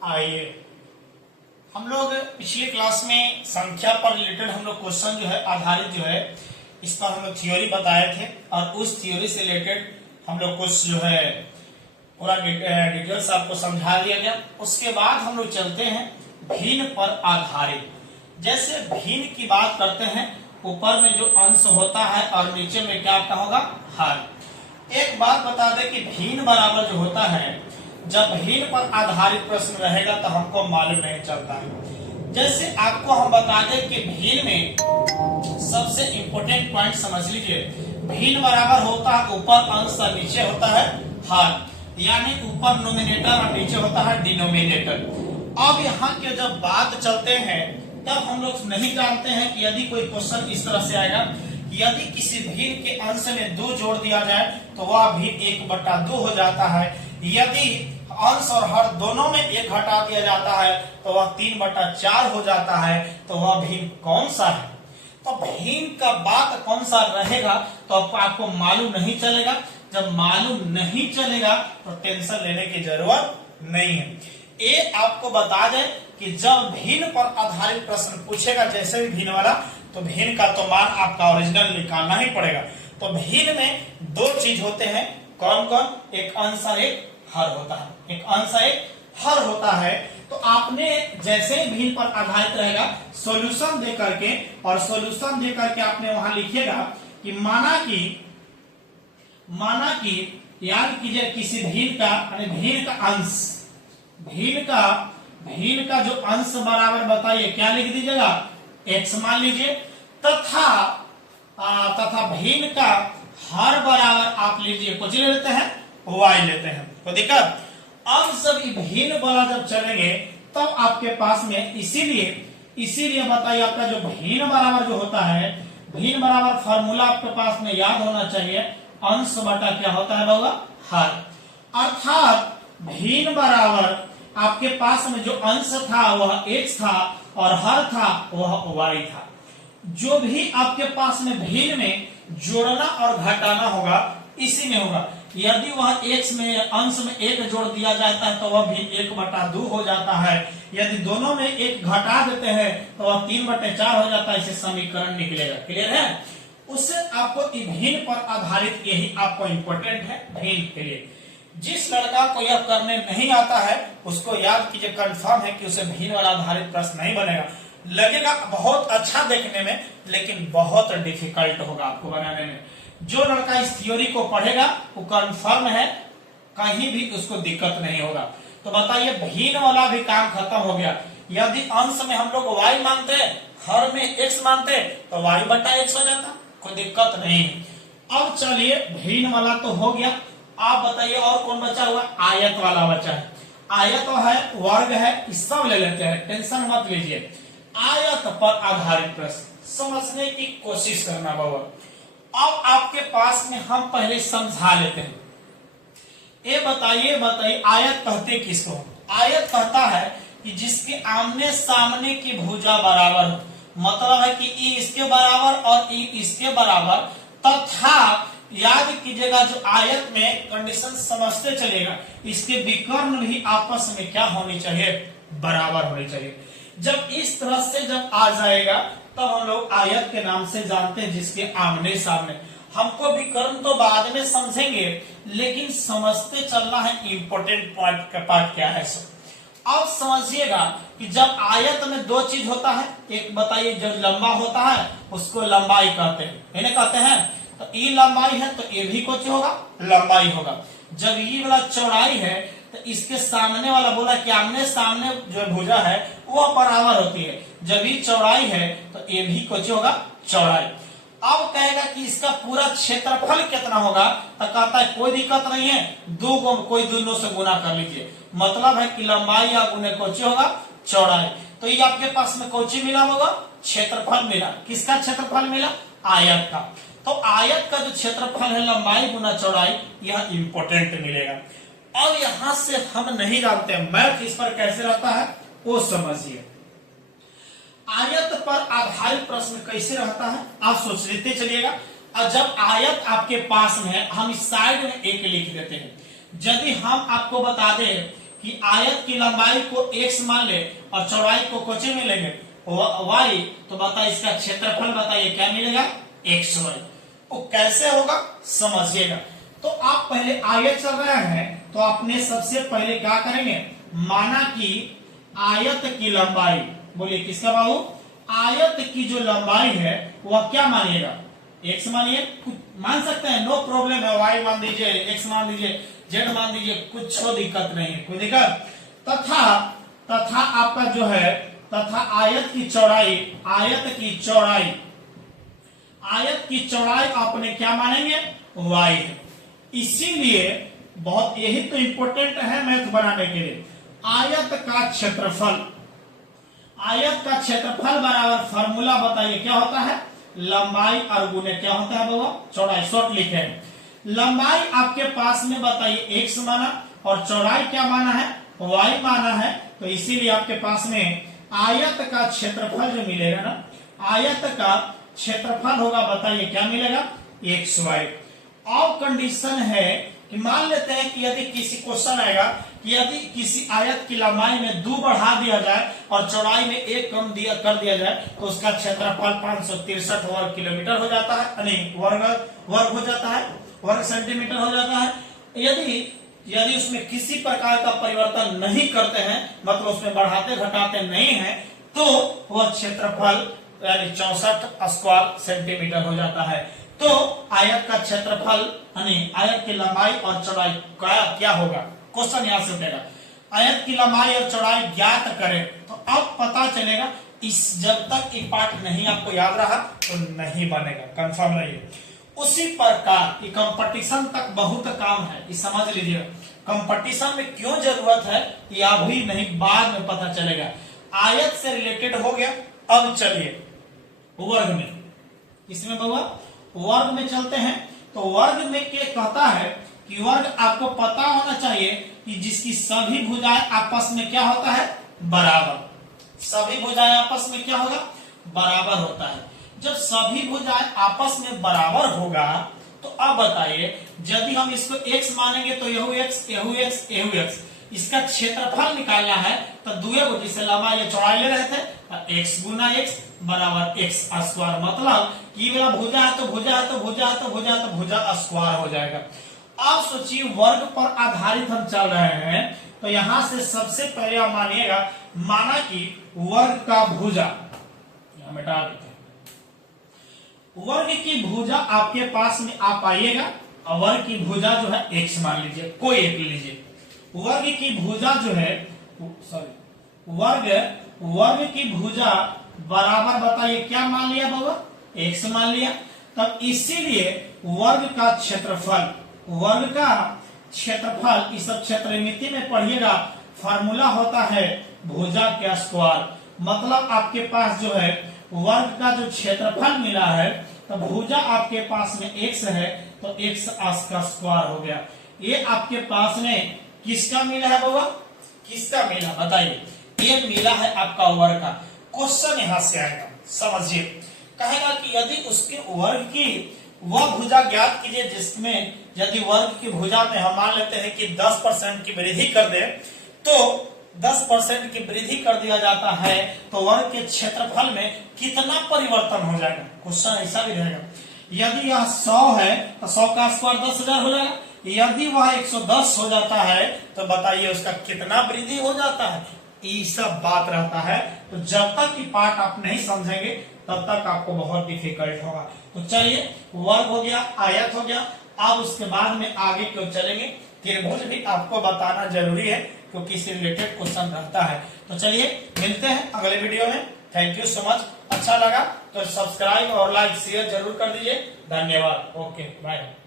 आइए हम लोग पिछले क्लास में संख्या पर रिलेटेड हम लोग क्वेश्चन जो है आधारित जो है इस पर हम लोग थ्योरी बताए थे और उस थ्योरी से रिलेटेड हम लोग कुछ जो है पूरा डिटेल्स आपको समझा दिया गया। उसके बाद हम लोग चलते हैं भिन्न पर आधारित। जैसे भिन्न की बात करते हैं, ऊपर में जो अंश होता है और नीचे में क्या होगा हर। एक बात बता दें कि भिन्न बराबर जो होता है, जब भिन्न पर आधारित प्रश्न रहेगा तो हमको मालूम नहीं चलता है। जैसे आपको हम बता दें कि भिन्न में सबसे इंपॉर्टेंट पॉइंट समझ लीजिए, भिन्न बराबर होता है ऊपर अंश और नीचे होता है हर, यानी ऊपर नोमिनेटर और नीचे होता है डिनोमिनेटर। अब यहाँ के जब बात चलते हैं तब हम लोग नहीं जानते हैं कि यदि कोई क्वेश्चन इस तरह से आएगा, यदि किसी भिन्न के अंश में 2 जोड़ दिया जाए तो वह भिन्न 1/2 हो जाता है। यदि अंश और हर दोनों में 1 हटा दिया जाता है तो वह 3/4 हो जाता है। तो वह भिन्न कौन सा है? तो भिन्न का बात कौन सा रहेगा तो आपको मालूम नहीं चलेगा। जब मालूम नहीं चलेगा तो टेंशन लेने की जरूरत नहीं है। ये आपको बता दें कि जब भिन्न पर आधारित प्रश्न पूछेगा, जैसे भी भिन्न वाला, तो भिन्न का तो मान आपका ओरिजिनल निकालना ही पड़ेगा। तो भिन्न में 2 चीज होते हैं, कौन कौन? एक अंश और एक हर होता है। एक अंश और एक हर होता है। तो आपने जैसे ही भिन्न पर आधारित रहेगा सॉल्यूशन दे करके, और सॉल्यूशन दे करके आपने वहां लिखिएगा कि माना कि याद कीजिए किसी भिन्न का भिन्न का अंश, भिन्न का जो अंश बराबर बताइए क्या लिख दीजिएगा? x मान लीजिए, तथा भिन्न का हर बराबर आप लीजिए कुछ ले लेते हैं y लेते हैं। तो दिक्कत अब सब भिन्न वाला जब चलेंगे तब आपके पास में इसीलिए बताइए आपका जो भिन्न बराबर जो होता है, भिन्न बराबर फॉर्मूला आपके पास में याद होना चाहिए, अंश बटा क्या होता है बाबा? हर। अर्थात भिन्न बराबर आपके पास में जो अंश था वह x था और हर था वह y था। जो भी आपके पास में भिन्न में जोड़ना और घटाना होगा इसी में होगा। यदि वह x में अंश में 1 जोड़ दिया जाता है तो वह भी 1/2 हो जाता है। यदि दोनों में 1 घटा देते हैं तो वह 3/4 हो जाता है। इसे समीकरण निकलेगा। क्लियर है? उससे आपको भिन्न पर आधारित यही आपको इंपॉर्टेंट है भिन्न के लिए। जिस लड़का को यह करने नहीं आता है उसको याद कीजिए, कंफर्म है कि उसे भिन्न वाला आधारित प्रश्न नहीं बनेगा। लगेगा बहुत अच्छा देखने में, लेकिन बहुत डिफिकल्ट होगा आपको बनाने में। जो लड़का इस थ्योरी को पढ़ेगा वो कंफर्म है, कहीं भी उसको दिक्कत नहीं होगा। तो बताइए भिन्न वाला भी काम खत्म हो गया। यदि अंश में हम लोग y मानते, हर में x मानते तो y/x हो जाता, कोई दिक्कत नहीं। अब चलिए भिन्न वाला तो हो गया। आप बताइए और कौन बचा हुआ? आयत वाला बचा है। आयत है, वर्ग है, इस सब ले लेते हैं, टेंशन मत लीजिए। आयत पर आधारित प्रश्न समझने की कोशिश करना बाबा। अब आपके पास में हम पहले समझा लेते हैं। ये बताइए आयत कहते किसको? आयत कहता है कि जिसके आमने सामने की भुजा बराबर हो, मतलब है कि ई इसके बराबर और ई इसके बराबर, तथा याद कीजिएगा जो आयत में कंडीशन समझते चलेगा, इसके विकर्ण भी आपस में क्या होनी चाहिए? बराबर होनी चाहिए। जब इस तरह से जब आ जाएगा तब हम लोग आयत के नाम से जानते हैं, जिसके आमने सामने। हमको विकर्ण तो बाद में समझेंगे, लेकिन समझते चलना है इंपॉर्टेंट पॉइंट का पार्ट क्या है सब। अब समझिएगा कि जब आयत में 2 चीज होता है, एक बताइए जो लंबा होता है उसको लंबाई कहते हैं, इन्हें कहते हैं। तो ई लंबाई है तो ये भी कुछ होगा, लंबाई होगा। जब ये वाला चौड़ाई है तो इसके सामने वाला बोला कि आमने सामने जो भुजा है वह बराबर होती है। जब ये चौड़ाई है तो ये भी कुछ होगा, चौड़ाई। अब कहेगा कि इसका पूरा क्षेत्रफल कितना होगा, तो कहता है कोई दिक्कत नहीं है, 2 को कोई दोनों से गुना कर लीजिए। मतलब है कि लंबाई या गुने कोची होगा, चौड़ाई। तो ये आपके पास में कोची मिला होगा, क्षेत्रफल मिला। किसका क्षेत्रफल मिला? आयत का। तो आयत का जो क्षेत्रफल है लंबाई गुना चौड़ाई, यह इंपॉर्टेंट मिलेगा। अब यहां से हम नहीं जानते मैथ इस पर कैसे रहता है वो समझिए। आयत पर आधारित प्रश्न कैसे रहता है आप सोच लेते चलिएगा। और जब आयत आपके पास में है, हम इस साइड में 1 लिख देते हैं। यदि हम आपको बता दें कि आयत की लंबाई को x मान ले और चौड़ाई को कोचे में लेंगे y, तो बताइए इसका क्षेत्रफल बताइए क्या मिलेगा, xy। वो कैसे होगा समझिएगा। तो आप पहले आयत चल रहे हैं तो आपने सबसे पहले क्या करेंगे, माना कि आयत की लंबाई, बोलिए किसका बाबू, आयत की जो लंबाई है वह क्या मानिएगा, x मानिए, मान सकते हैं, नो प्रॉब्लम है, y मान दीजिए, x मान दीजिए, z मान दीजिए, कुछ दिक्कत नहीं है, कोई दिक्कत। तथा आपका जो है, तथा आयत की चौड़ाई आपने क्या मानेंगे, y है। इसीलिए बहुत, यही तो इंपॉर्टेंट है मैथ बनाने के लिए, आयत का क्षेत्रफल बराबर फॉर्मूला बताइए क्या होता है, लंबाई और गुने क्या होता है बाबा, चौड़ाई। शॉर्ट लिखे, लंबाई आपके पास में बताइए x माना और चौड़ाई क्या माना है, y माना है। तो इसीलिए आपके पास में आयत का क्षेत्रफल जो मिलेगा ना, आयत का क्षेत्रफल होगा बताइए क्या मिलेगा, xy। और कंडीशन है कि मान लेते हैं कि यदि किसी क्वेश्चन आएगा कि यदि किसी आयत की लंबाई में 2 बढ़ा दिया जाए और चौड़ाई में 1 कम कर दिया जाए तो उसका क्षेत्रफल 563 वर्ग किलोमीटर हो जाता है, नहीं वर्ग हो जाता है, वर्ग सेंटीमीटर हो जाता है। यदि उसमें किसी प्रकार का परिवर्तन नहीं करते हैं, मतलब उसमें बढ़ाते घटाते नहीं है, तो वह क्षेत्रफल यानी 64 स्क्वायर सेंटीमीटर हो जाता है। तो आयत का क्षेत्रफल यानी आयत की लंबाई और चौड़ाई क्या होगा, क्वेश्चन यहां से उठेगा, आयत की लंबाई और चौड़ाई ज्ञात करें। तो अब पता चलेगा, इस जब तक ये पार्ट नहीं आपको याद रहा तो नहीं बनेगा, कंफर्म रहिए। उसी प्रकार ये कंपटीशन तक बहुत काम है, ये समझ लीजिएगा। कंपटीशन में क्यों जरूरत है ये अभी नहीं, बाद में पता चलेगा। आयत से रिलेटेड हो गया। अब चलिए वर्ग में, इसमें बाबा वर्ग में चलते हैं। तो वर्ग में क्या कहता है कि वर्ग आपको पता होना चाहिए कि जिसकी सभी भुजाएं आपस में क्या होता है, बराबर। सभी भुजाएं आपस में क्या होगा, बराबर होता है। जब सभी भुजाएं आपस में बराबर होगा तो अब बताइए, यदि हम इसको x मानेंगे तो यहू x, इसका क्षेत्रफल निकालना है तो दुए को, जिसे लंबाई या चौड़ाई ले रहे थे, x गुना x बराबर x स्क्वायर। मतलब कि वाला भुजा है तो भुजा स्क्वायर हो जाएगा। अब सोचिए वर्ग पर आधारित हम चल रहे हैं, तो यहां से सबसे पहले आप मानिएगा, माना कि वर्ग का भुजा, मिटा देते हैं, वर्ग की भुजा आपके पास में आप आइएगा और वर्ग की भुजा जो है x मान लीजिए, कोई एक लीजिए। वर्ग की भुजा जो है, वर्ग की भुजा बराबर बताइए क्या मान लिया बाबा, x मान लिया। तब इसीलिए वर्ग का क्षेत्रफल इस सब क्षेत्रमिति में पढ़िएगा, फार्मूला होता है भुजा के स्क्वायर। मतलब आपके पास जो है वर्ग का जो क्षेत्रफल मिला है, तो भुजा आपके पास में x है तो x का स्क्वायर हो गया। ये आपके पास में किसका मिला है बाबा, किसका मिला बताइए, ये मिला है आपका वर्ग का। क्वेश्चन यहां से आएगा, समझिए, कहेगा कि यदि उसके वर्ग की वह भुजा ज्ञात कीजिए जिसमें यदि वर्ग की भुजा में हम मान लेते हैं कि 10% की वृद्धि कर दे, तो 10% की वृद्धि कर दिया जाता है तो वर्ग के क्षेत्रफल में कितना परिवर्तन हो जाएगा। क्वेश्चन ऐसा भी रहेगा, यदि यह 100 है तो 100 का स्क्वायर 10,000 हो जाएगा। यदि वह 110 हो जाता है तो बताइए उसका कितना वृद्धि हो जाता है। ये सब बात रहता है। तो जब तक ये पार्ट आप नहीं समझेंगे तब तक आपको बहुत डिफिकल्ट होगा। तो चलिए, वर्ग हो गया, आयत हो गया। अब उसके बाद में आगे क्यों चलेंगे, त्रिभुज भी आपको बताना जरूरी है क्योंकि इससे रिलेटेड क्वेश्चन रहता है। तो चलिए मिलते हैं अगले वीडियो में। Thank you so much. अच्छा लगा तो सब्सक्राइब और लाइक शेयर जरूर कर दीजिए। धन्यवाद। Okay bye.